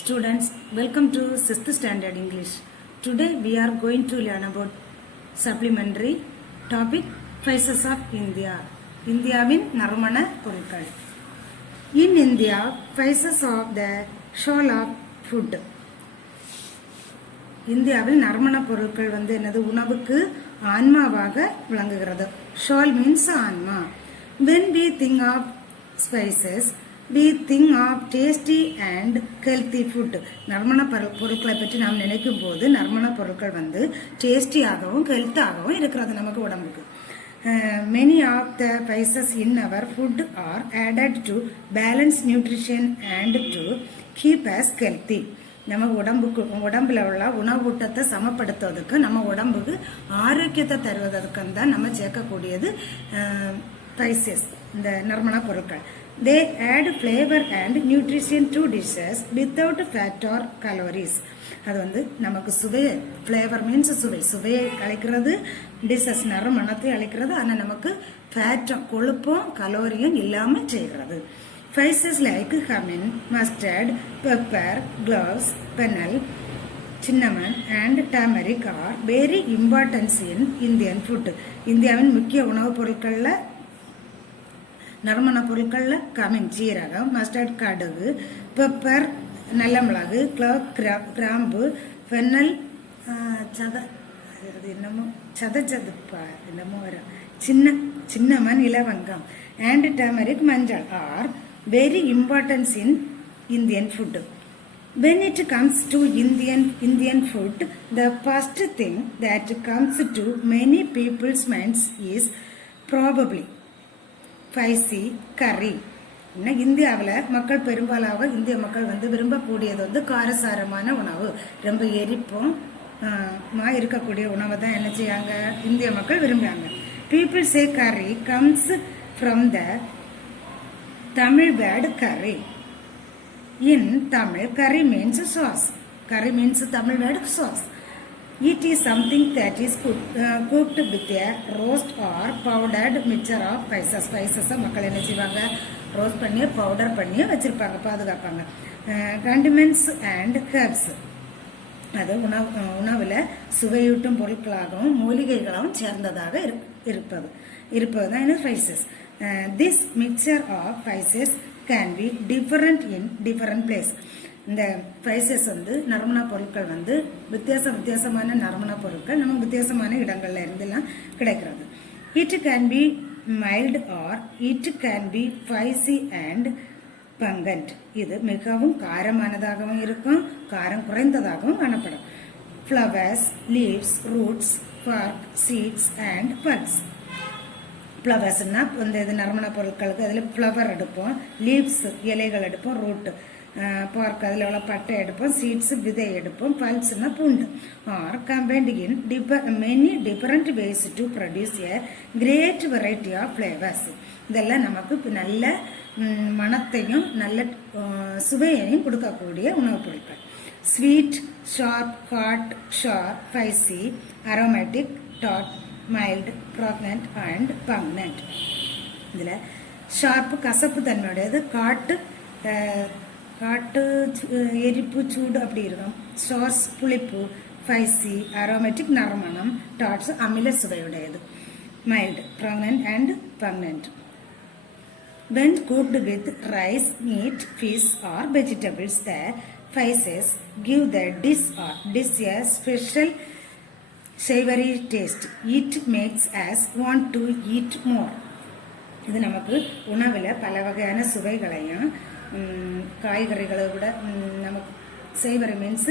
Students, welcome to 6th Standard English. Today we are going to learn about supplementary topic Spices of India. இந்தியாவின் நறுமண பொருட்கள். In India, spices of the soul of food. இந்தியாவில் நறுமண பொருட்கள் என்னது உணவுக்கு ஆன்மாவாக விளங்குகிறது. Soul means ஆன்மா. When we think of spices, we think of tasty and healthy food. நறுமண பொருட்களை பற்றி நாம் நினைக்கும் போது நறுமண பொருட்கள் டேஸ்டியாகவும் ஹெல்த்தாகவும் இருக்கிறது நமக்கு உடம்புக்கு. Many of the spices in our food are added to balance nutrition and to keep us healthy. நம்ம உடம்புல உள்ள உணவூட்டத்தை சமப்படுத்துவதற்கு நம்ம உடம்புக்கு ஆரோக்கியத்தை தருவதற்கு தான் நம்ம சேர்க்கக்கூடியது ஸ்பைசஸ், இந்த நறுமண பொருட்கள். They add flavor and nutrition to dishes without fat or calories. அது நமக்கு சுவையை, ஃப்ளேவர் மீன்ஸ் சுவையை அளிக்கிறது, டிஷஸ் நறுமணத்தை அளிக்கிறது. ஆனால் நமக்கு ஃபேட்டும் கொழுப்பும் கலோரியும் இல்லாமல் செய்கிறது. Spices like cumin, mustard, pepper, cloves, fennel, cinnamon and turmeric are very important in Indian food. இந்தியாவின் முக்கிய உணவுப் பொருட்களில் நறுமண பொருட்களில் கமின் சீரகம், மஸ்டர்ட் கடுகு, பெப்பர் நல்ல மிளகு, க்ளவ் கிராம்பு, ஃபென்னல் என்னமோ வரும், சின்னமன் இலவங்கம் and turmeric மஞ்சள் are very important in Indian food. When it comes to Indian food, the first thing that comes to many people's minds is probably spicy curry. இந்தியாவில் மக்கள் பெரும்பாலாக இந்திய மக்கள் விரும்பக்கூடியது காரசாரமான உணவு, ரொம்ப எரிப்பும் இருக்கக்கூடிய உணவை தான் என்ன செய்யாங்க இந்திய மக்கள் விரும்புறாங்க. People say curry comes from the Tamil word curry. In Tamil, curry means sauce. Curry means Tamil word sauce. It is something that is cooked with a roast or powdered mixture of spices. Spices மக்கள் என்ன செய்வாங்க, roast பண்ணி powder பண்ணி வச்சிருப்பாங்க, பாதுகாப்பாங்க. Condiments and herbs, அது உணவில் சுவையூட்டும் பொருட்களாகவும் மூலிகைகளாகவும் சேர்ந்ததாக இருப்பது தான் spices. This mixture of spices can be different in different place. இந்த ஸ்பைசஸ் நறுமண பொருட்கள் வித்தியாசமான நறுமண பொருட்கள் நம்ம வித்தியாசமான இடங்கள்ல இருந்தெல்லாம் கிடைக்கிறது. It can be mild or it can be spicy and pungent. இது மிகவும் காரமானதாகவும் இருக்கும், காரம் குறைந்ததாகவும் காணப்படும். Flowers, leaves, roots, bark, seeds and buds. ஃப்ளவர்ஸ்னா இது நறுமண பொருட்களுக்கு அதில் ஃப்ளவர் எடுப்போம், லீவ்ஸ் இலைகள் எடுப்போம், ரூட் பார்க் அதில் உள்ள பட்டை எடுப்போம், சீட்ஸ் விதை எடுப்போம், பல்ஸ்னா பூண்டு. Are combined in many different ways to produce a great variety of flavours. இதெல்லாம் நமக்கு நல்ல மணத்தையும் நல்ல சுவையையும் கொடுக்கக்கூடிய உணவுப் பொருட்கள். Sweet, sharp, hot, sour, spicy, aromatic, டாட், மைல்டு, ப்ராக்னன்ட் அண்ட் பங்னன்ட். இதில் ஷார்ப்பு கசப்பு தன்மையுடையது, காட்டு எரிப்பு சூடு அப்படி இருக்கும். ஷார்ஸ் புளிப்பு, ஸ்பைசி அரோமேட்டிக் நறுமணம், டாட்ஸ் அமில சுவையுடையது. Mild, fragrant and pungent. When cooked with rice, meat, fish or vegetables, the spices give the dish a special savory taste. It makes us want to eat more. இது நமக்கு உணவில் பல வகையான சுவைகளையும் காய்கறிகளை விட நமக்கு சேவரி மீன்ஸ்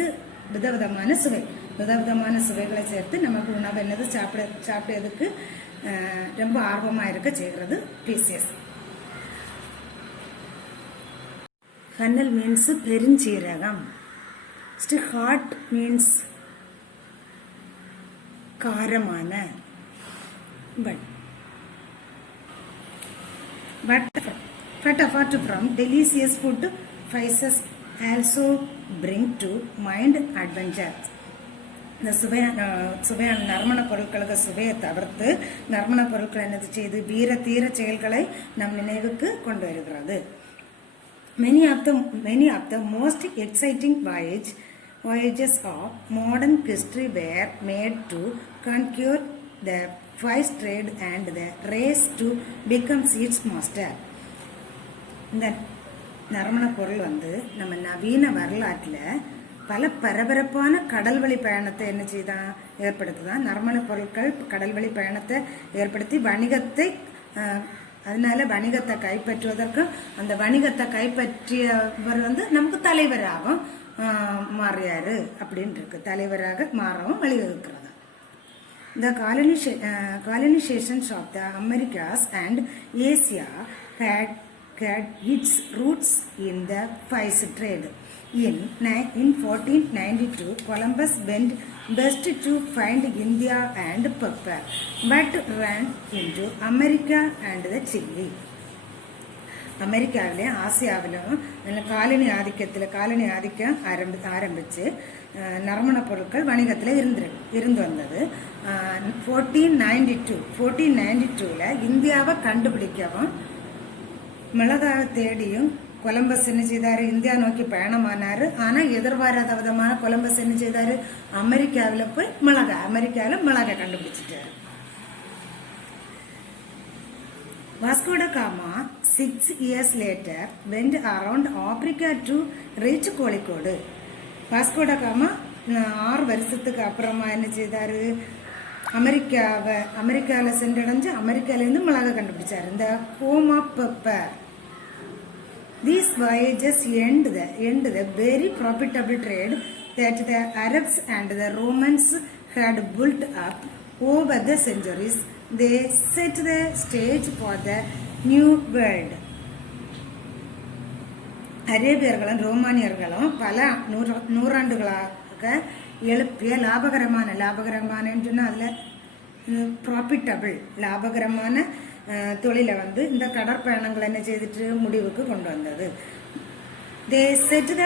விதவிதமான சுவைகளை சேர்த்து நமக்கு உணவு சாப்பிடுறதுக்கு ரொம்ப ஆர்வமாக இருக்க செய்கிறது பீசஸ். கன்னல் மீன்ஸ் பெருஞ்சீரகம். ஹாட் மீன்ஸ் காரமான. But apart from delicious food, spices also bring to mind adventure. இந்த சுவையான நறுமண பொருட்களுக்கு சுவையை தவிர்த்து நறுமண பொருட்கள் என்னது செய்து வீர தீர செயல்களை நம் நினைவுக்கு கொண்டு வருகிறது. Many of the most exciting voyages of modern history were made to conquer the vice trade and the race to become its master. இந்த நறுமண பொருள் நம்ம நவீன வரலாற்றில் பல பரபரப்பான கடல்வழி பயணத்தை என்ன செய்தான் ஏற்படுத்துதான். நறுமண பொருட்கள் கடல்வழி பயணத்தை ஏற்படுத்தி வணிகத்தை அதனால வணிகத்தை கைப்பற்றுவதற்கும் அந்த வணிகத்தை கைப்பற்றியவர் நமக்கு தலைவராகவும் மாறியாரு அப்படின்னு இருக்கு. தலைவராக மாறவும் வழிவகுக்கிறது. The colonizations of the Americas and Asia had its roots in the spice trade. In 1492, Columbus went west to find India and pepper, but ran into America and the chili. அமெரிக்காவிலையும் ஆசியாவிலும் காலனி ஆதிக்கம் ஆரம்பிச்சு நறுமண பொருட்கள் வணிகத்தில் இருந்து வந்தது. 1492 இந்தியாவை கண்டுபிடிக்கவும் மிளகாவை தேடியும் கொலம்பஸ் என்ன செய்தாரு, இந்தியா நோக்கி பயணமானாரு. ஆனா எதிர்பாராத விதமான கொலம்பஸ் என்ன செய்தாரு, அமெரிக்காவில் போய் அமெரிக்காவில் மிளகாய் கண்டுபிடிச்சிட்டாரு. Vasco da Gama 6 years later went around Africa to reach Kozhikode. Vasco da Gama 6 வருஷத்துக்கு அப்புறமா என்ன செய்தாரு, அமெரிக்காவில் சென்றடைஞ்சு அமெரிக்காவிலேருந்து மிளகாய் கண்டுபிடிச்சாரு. இந்த home of pepper. These voyages end the very profitable trade that the Arabs and the Romans had built up over the centuries. They set the stage for the new world. அரேபியர்களும் ரோமானியர்களும் பல நூறாண்டுகளாக எழுப்பிய லாபகரமான அதில் ப்ராஃபிட்டபிள் லாபகரமான தொழிலை இந்த கடற்பயணங்கள் என்ன செய்துட்டு முடிவுக்கு கொண்டு வந்தது. They set the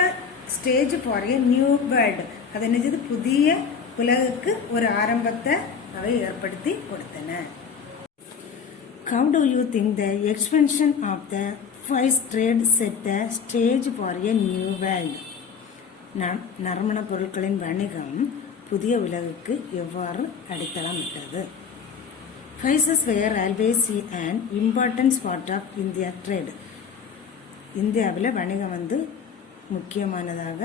stage for a new world. அது என்ன செய்து புதிய உலகுக்கு ஒரு ஆரம்பத்தை அவை ஏற்படுத்தி கொடுத்தன. How do you think the expansion of the spice trade set the stage for a new world? நறுமண பொருட்களின் வணிகம் புதிய உலகுக்கு எவ்வாறு அடித்தளமிட்டது? Spices were always an important part of India trade. இந்தியாவில் வணிகம் முக்கியமானதாக,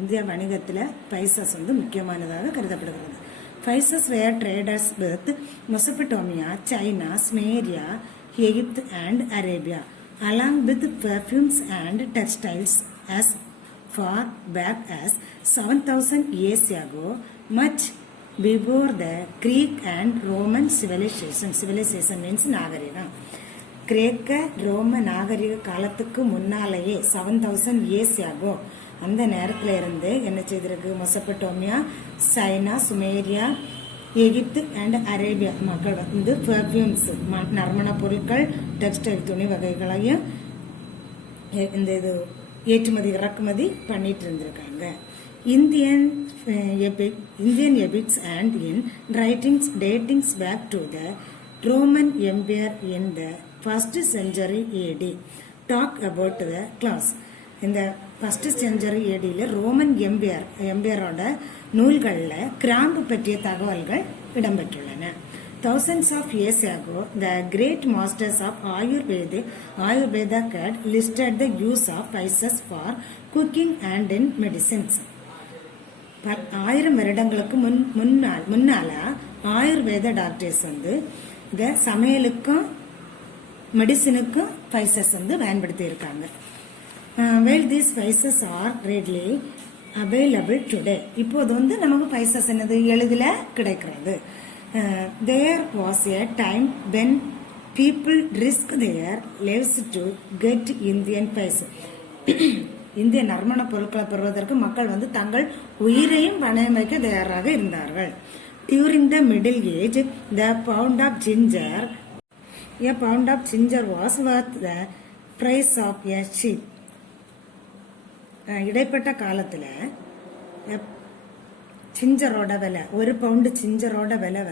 இந்தியா வணிகத்தில் ஸ்பைசஸ் முக்கியமானதாக கருதப்படுகிறது. Spices were traders with Mesopotamia, China, Sumeria, Egypt and Arabia, along with perfumes and textiles as far back as 7,000 years ago, much before the Greek and Roman civilization. Civilization means நாகரிகம். கிரேக்க ரோம நாகரிக காலத்துக்கு முன்னாலேயே 7,000 years ago அந்த நேரத்தில் இருந்து என்ன செய்திருக்கு, Mesopotamia, China, Sumeria, Egypt and Arabia மக்கள் பெர்ஃப்யூம்ஸ் நறுமண பொருட்கள், டெக்ஸ்டைல் துணி வகைகளையும் இந்த இது ஏற்றுமதி இறக்குமதி பண்ணிட்டு இருந்திருக்காங்க. Indian epics and in writings dating back to the Roman Empire in the 1st century AD talk about the class. இந்த 1st century AD ரோமன் எம்பியரோட நூல்களில் கிராம்பு பற்றிய தகவல்கள் இடம்பெற்றுள்ளன. Thousands of years ago, the great masters of Ayurveda had listed the use of spices for cooking and in medicines. 1000 வருடங்களுக்கு முன்னால ஆயுர்வேத doctors இதை சமையலுக்கும் மெடிசினுக்கும் spices பயன்படுத்தி இருக்காங்க. Well, these spices are readily available today. இப்போது நமக்கு ஸ்பைசஸ் என்னது எளிதில் கிடைக்கிறது. There was a time when people risked their lives to get Indian spices. இந்திய நறுமண பொருட்களை பெறுவதற்கு மக்கள் தங்கள் உயிரையும் பணயம் வைக்க தயாராக இருந்தார்கள். During the Middle Age, a pound of ginger was worth the price of a sheep. இடைப்பட்ட காலத்தில் சிஞ்சரோட விலை, 1 பவுண்டு சிஞ்சரோட விலை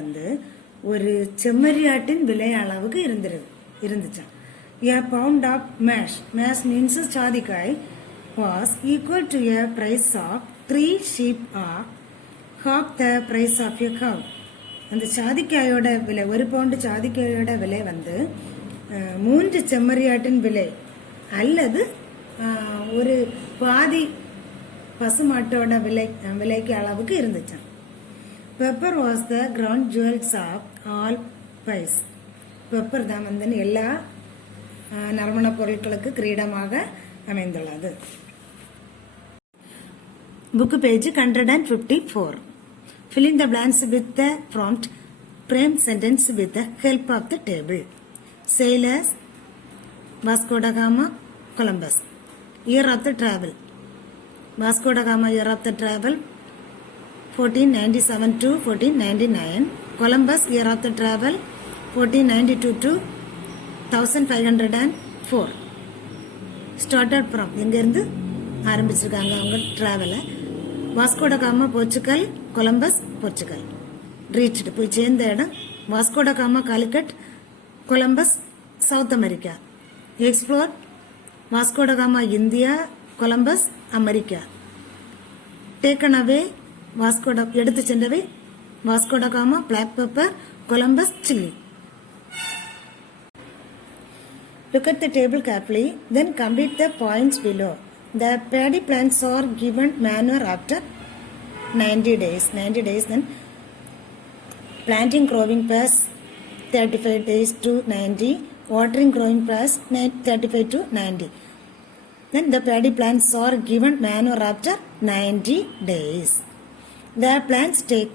ஒரு செம்மறியாட்டின் விலை அளவுக்கு இருந்துச்சான். A pound of mash means chadikai, was equal to a price of 3 sheep or half the price of a cow. அந்த சாதிக்காயோட விலை, ஒரு பவுண்டு சாதிக்காயோட விலை வந்து 3 செம்மறியாட்டின் விலை அல்லது ஒரு பாதி பசுமாட்டோட விலைக்கு அளவுக்கு இருந்துச்சான். Pepper was the crown jewels of all spices. Pepper தான் வந்து எல்லா நறுமண பொருட்களுக்கு கிரீடமாக அமைந்துள்ளது. Book page 154. Fill in the blanks with the prompt. Frame sentence with the help of the table. Sailors, Vasco da Gama, Columbus. Year of the travel. Vasco da Gama year of the travel 1497 to 1499. Columbus year of the travel 1492 to 1504. Started from எங்கிருந்து ஆரம்பிச்சிருக்காங்க அவங்க டிராவலை. Vasco da Gama Portugal, Columbus Portugal. Reached போய் சேர்ந்த இடம் Vasco da Gama Calicut, Columbus south America. Explore Vasco da Gama India, Columbus America. Taken away Vasco da எடுத்து சென்றவை Vasco da Gama black pepper, Columbus chilli. Look at the table carefully, then complete the points below. The paddy plants are given manure after 90 days. 90 days, then planting growing pass 35 days to 90, watering growing pass 35 to 90. Then the paddy plants are given manure after 90 days. The plants take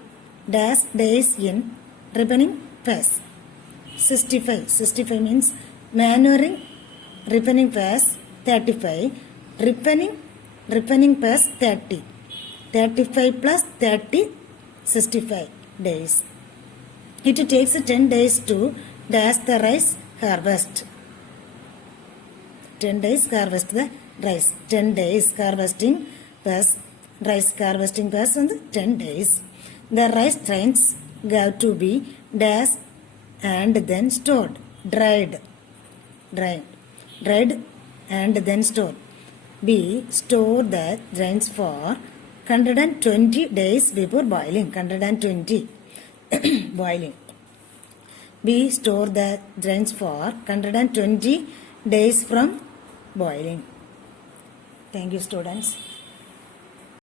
dash days in ripening phase. 65 means manuring ripening phase 35, ripening phase 30. 35 plus 30, 65 days. It takes 10 days to dash the rice harvest. 10 days harvest the rice. 10 days harvesting plus rice harvesting plus and 10 days. The rice grains have to be dashed and then stored. Dried and then stored. B. Store the grains for 120 days before boiling. 120 boiling. B. Store the grains for 120 days from boiling. Thank you, students.